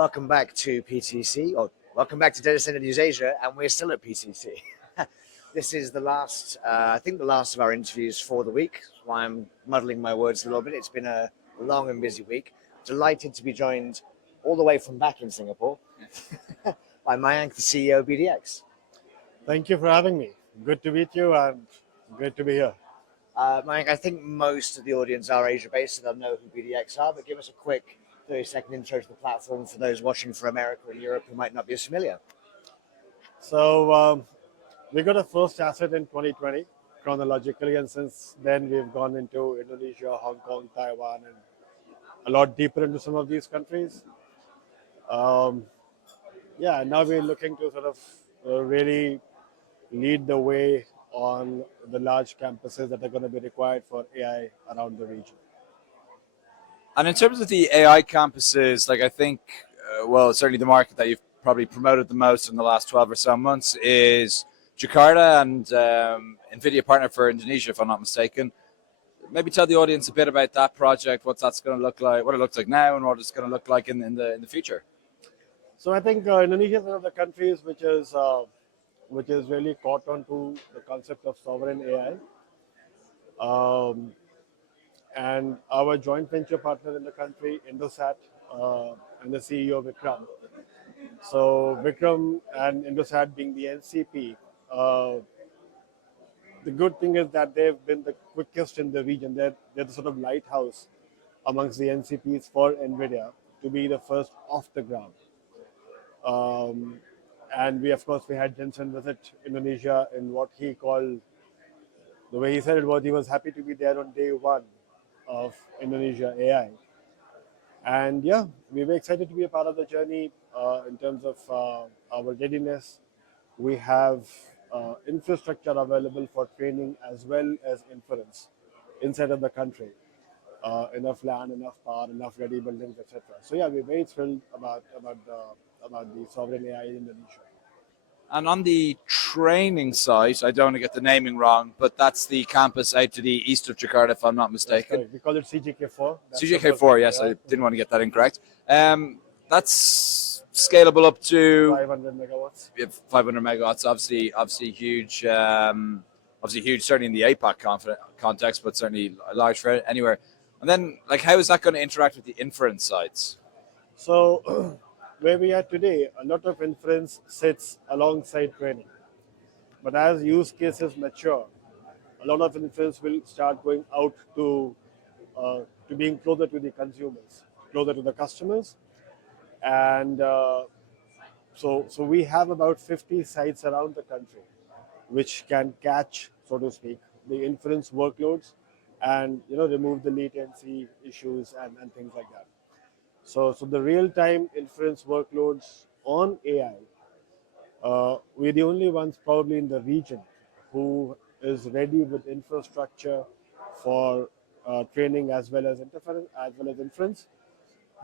Welcome back to PTC, or welcome back to Data Center News Asia, and we're still at PTC. This is the last, I think the last of our interviews for the week. That's why I'm muddling my words a little bit. It's been a long and busy week. Delighted to be joined all the way from back in Singapore by Mayank, the CEO of BDx. Thank you for having me. Good to meet you and great to be here. Mayank, I think most of the audience are Asia-based, so they'll know who BDx are, but give us a quick 30-second intro to the platform for those watching from America and Europe who might not be as familiar. So we got a first asset in 2020 chronologically, and since then we've gone into Indonesia, Hong Kong, Taiwan, and a lot deeper into some of these countries. Now we're looking to sort of really lead the way on the large campuses that are going to be required for AI around the region. And in terms of the AI campuses, I think, certainly the market that you've probably promoted the most in the last 12 or so months is Jakarta and NVIDIA partner for Indonesia, if I'm not mistaken. Maybe tell the audience a bit about that project, what that's going to look like, what it looks like now, and what it's going to look like in the future. So I think Indonesia is one of the countries which is really caught on to the concept of sovereign AI. And our joint venture partner in the country, Indosat, and the CEO Vikram. So Vikram and Indosat being the NCP, the good thing is that they've been the quickest in the region. They're the sort of lighthouse amongst the NCPs for NVIDIA to be the first off the ground. And we had Jensen visit Indonesia in what he called, the way he said it was, he was happy to be there on day one of Indonesia AI. And we were excited to be a part of the journey in terms of our readiness. We have infrastructure available for training as well as inference inside of the country. Enough land, enough power, enough ready buildings, etc. So we're very thrilled about the sovereign AI in Indonesia. And on the training site, I don't want to get the naming wrong, but that's the campus out to the east of Jakarta, if I'm not mistaken. We call it CJK4. CJK4, yes, I didn't want to get that incorrect. That's scalable up to 500 megawatts. 500 megawatts, obviously huge. Obviously huge, certainly in the APAC context, but certainly large for anywhere. And then, how is that going to interact with the inference sites? So, where we are today, a lot of inference sits alongside training. But as use cases mature, a lot of inference will start going out to being closer to the consumers, closer to the customers. And so we have about 50 sites around the country which can catch, so to speak, the inference workloads and remove the latency issues and things like that. So the real-time inference workloads on AI, we're the only ones probably in the region who is ready with infrastructure for training as well as inference.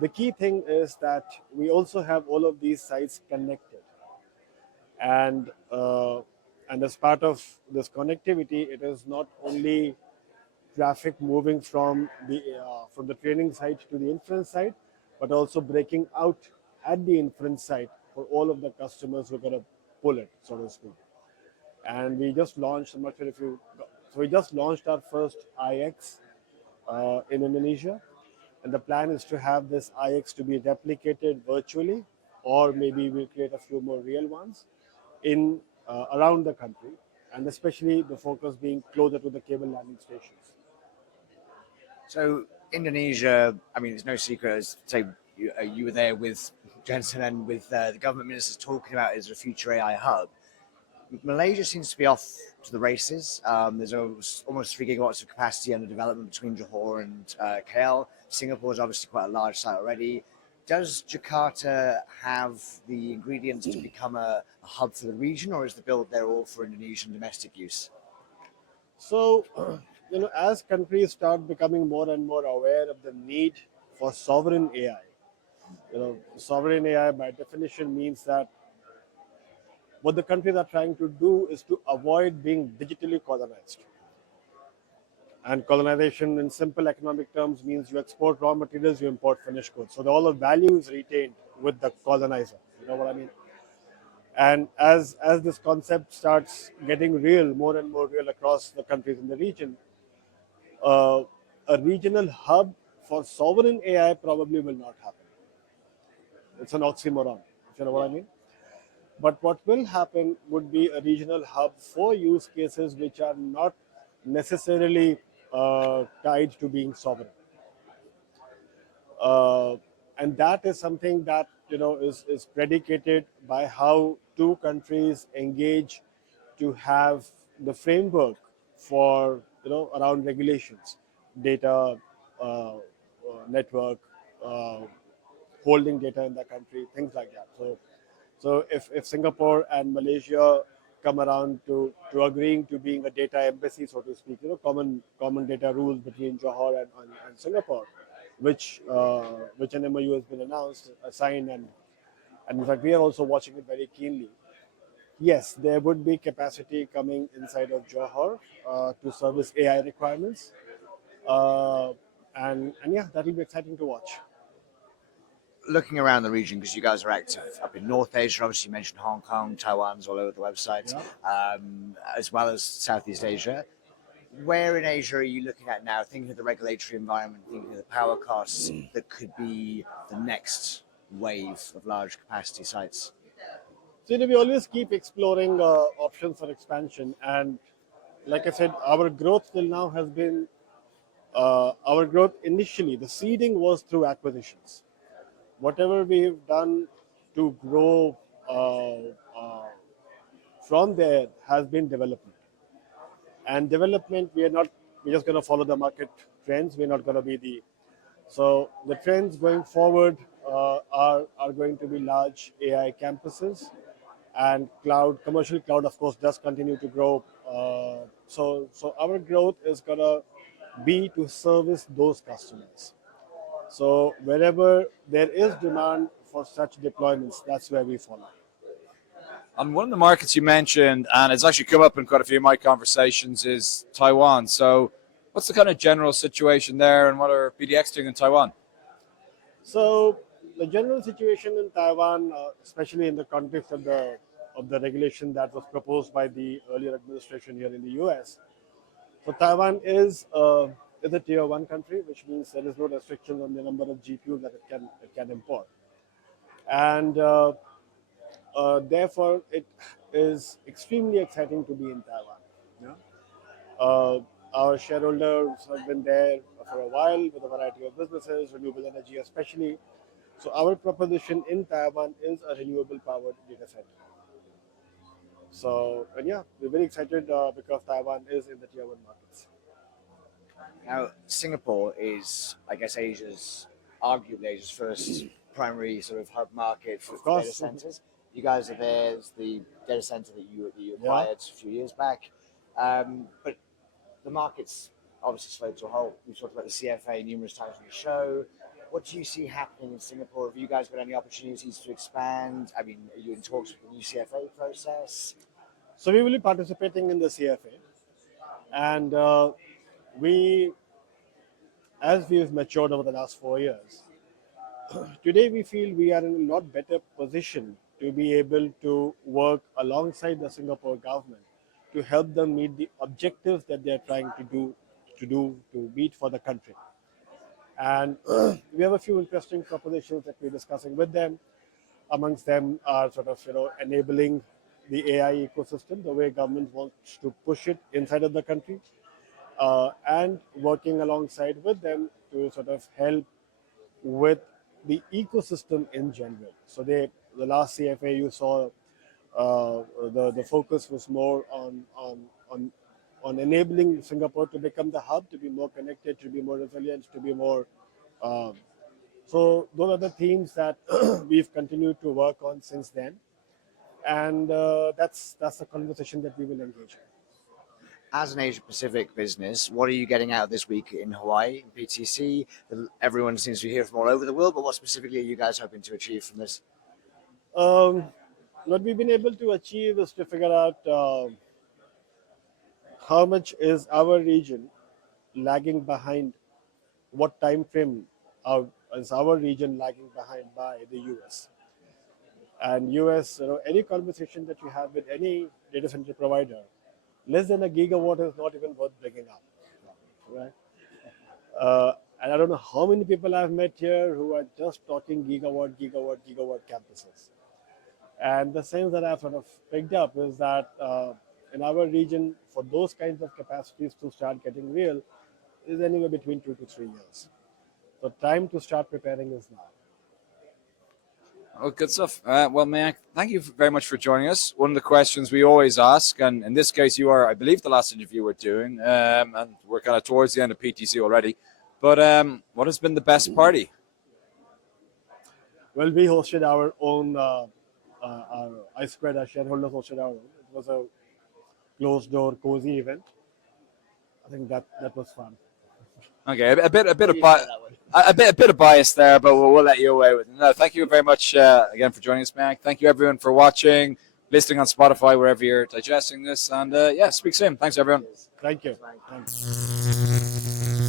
The key thing is that we also have all of these sites connected, and as part of this connectivity, it is not only traffic moving from the training site to the inference site, but also breaking out at the inference site for all of the customers who are going to pull it, so to speak. And we just launched, I'm not sure if you, so we just launched our first IX in Indonesia. And the plan is to have this IX to be replicated virtually, or maybe we'll create a few more real ones in around the country, and especially the focus being closer to the cable landing stations. So Indonesia, I mean, it's no secret, as say you were there with Jensen and with the government ministers talking about it as a future AI hub. Malaysia seems to be off to the races. There's almost 3 gigawatts of capacity under development between Johor and KL. Singapore is obviously quite a large site already. Does Jakarta have the ingredients to become a hub for the region, or is the build there all for Indonesian domestic use? So, as countries start becoming more and more aware of the need for sovereign AI, sovereign AI by definition means that what the countries are trying to do is to avoid being digitally colonized. And colonization in simple economic terms means you export raw materials, you import finished goods. So all the value is retained with the colonizer. You know what I mean? And as this concept starts getting real, more and more real across the countries in the region, uh, a regional hub for sovereign AI probably will not happen. It's an oxymoron, if you know what I mean. But what will happen would be a regional hub for use cases which are not necessarily tied to being sovereign. uh, and that is something that is predicated by how two countries engage to have the framework for around regulations, data, network, uh, holding data in the country, things like that. So if Singapore and Malaysia come around to agreeing to being a data embassy, so to speak, common data rules between Johor and Singapore, which an MOU has been announced, signed, and in fact we are also watching it very keenly. Yes, there would be capacity coming inside of Johor to service AI requirements, uh, and yeah, that will be exciting to watch. Looking around the region, because you guys are active up in North Asia, obviously you mentioned Hong Kong, Taiwan's all over the website, Yeah. as well as Southeast Asia. Where in Asia are you looking at now, thinking of the regulatory environment, thinking of the power costs that could be the next wave of large capacity sites? So we always keep exploring options for expansion, and like I said, our growth till now has been our growth initially. The seeding was through acquisitions. Whatever we've done to grow uh, from there has been development. And development, we're just going to follow the market trends. We're not going to be the trends going forward are going to be large AI campuses, and commercial cloud, of course, does continue to grow. So our growth is going to be to service those customers. So wherever there is demand for such deployments, that's where we follow. And one of the markets you mentioned, and it's actually come up in quite a few of my conversations, is Taiwan. So, what's the kind of general situation there, and what are BDx doing in Taiwan? So the general situation in Taiwan, especially in the context of the regulation that was proposed by the earlier administration here in the U.S. So Taiwan is a tier one country, which means there is no restriction on the number of GPUs that it can import, and therefore it is extremely exciting to be in Taiwan. Yeah? Our shareholders have been there for a while with a variety of businesses, renewable energy especially. So our proposition in Taiwan is a renewable powered data center. So, and yeah, we're very excited because Taiwan is in the tier one markets. Now, Singapore is, I guess, arguably Asia's first primary sort of hub market for Of data course. centers. You guys are there. It's the data center that you Yeah. acquired a few years back. But the market's obviously slowed to a halt. We've talked about the CFA numerous times on the show. What do you see happening in Singapore? Have you guys got any opportunities to expand? I mean, are you in talks with the new CFA process? So we will be participating in the CFA, and we, as we've matured over the last 4 years, today we feel we are in a lot better position to be able to work alongside the Singapore government to help them meet the objectives that they are trying to meet for the country. And we have a few interesting propositions that we're discussing with them. Amongst them are sort of enabling the AI ecosystem the way government wants to push it inside of the country, and working alongside with them to sort of help with the ecosystem in general. So the last CFA you saw, the focus was more on enabling Singapore to become the hub, to be more connected, to be more resilient, to be more. Um, so those are the themes that we've continued to work on since then, and that's the conversation that we will engage in. As an Asia Pacific business, what are you getting out this week in Hawaii, in PTC? Everyone seems to be here from all over the world, but what specifically are you guys hoping to achieve from this? Um, what we've been able to achieve is to figure out how much is our region lagging behind what time frame our is our region lagging behind by the US. And US, any conversation that you have with any data center provider, less than a gigawatt is not even worth bringing up, right? And I don't know how many people I've met here who are just talking gigawatt campuses. And the sense that I've sort of picked up is that in our region, for those kinds of capacities to start getting real, is anywhere between 2 to 3 years. So time to start preparing is now. Oh, good stuff. Well, Mayank, thank you very much for joining us. One of the questions we always ask, and in this case, you are, I believe, the last interview we're doing, and we're kind of towards the end of PTC already. But what has been the best party? Well, we hosted our own, I Squared, our shareholders hosted our own. It was a closed door, cozy event. I think that was fun. Okay, a bit of bias there, but we'll let you away with it. No, thank you very much again for joining us, Mayank. Thank you everyone for watching, listening on Spotify, wherever you're digesting this, and yeah, speak soon. Thanks everyone. Thank you. Thanks.